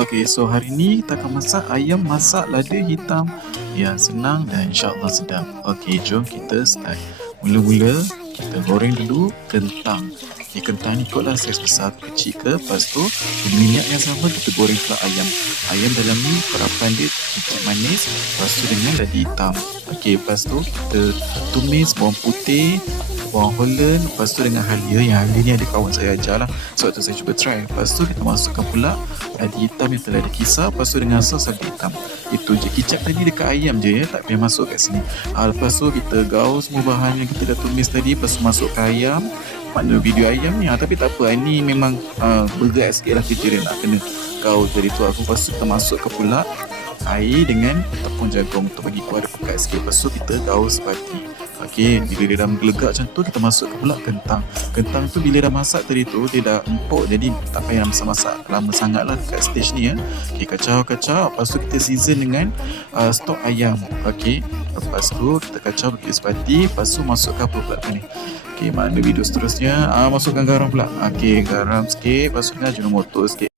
Okey, so hari ni kita akan masak ayam masak lada hitam yang senang dan insya-Allah sedap. Okey, jom kita start. Mula-mula kita goreng dulu kentang. Okey, kentang ni ikutlah saiz besar atau kecil ke. Lepas tu, minyak yang sama kita goreng pula ayam. Ayam dalam ni perapan dia kicap manis. Lepas tu dengan lada hitam. Okey, lepas tu kita tumis bawang putih, bawang holland, lepas tu dengan halia. Yang halia ni ada kawan saya ajar lah, sebab tu saya cuba try. Lepas tu kita masukkan pula lada hitam yang telah dikisar. Lepas tu dengan sos lada hitam. Itu je, kicap tadi dekat ayam je ya, tak payah masuk kat sini. Lepas tu kita gaul semua bahan yang kita dah tumis tadi. Lepas tu masukkan ayam. Mana video ayam ni, tapi tak apa, ni memang bergerak sikit lah kerja dia nak kena gaul tadi tu. Lepas tu kita masukkan pula air dengan tepung jagung untuk bagi kuah dia pekat sikit. Lepas tu kita gaul sepati. Okey, bila dia dah menggelegak macam tu, kita masukkan pula kentang. Kentang tu bila dah masak tadi tu, dia dah empuk, jadi tak payah masak-masak lama sangat lah dekat stage ni ya. Okey, kacau-kacau. Lepas tu kita season dengan stok ayam. Okey, lepas tu kita kacau bagi sepati. Lepas tu masukkan apa pula ni. Okey, mana video seterusnya? Masukkan garam pula. Okey, garam sikit. Lepas tu dengan ajinomoto sikit.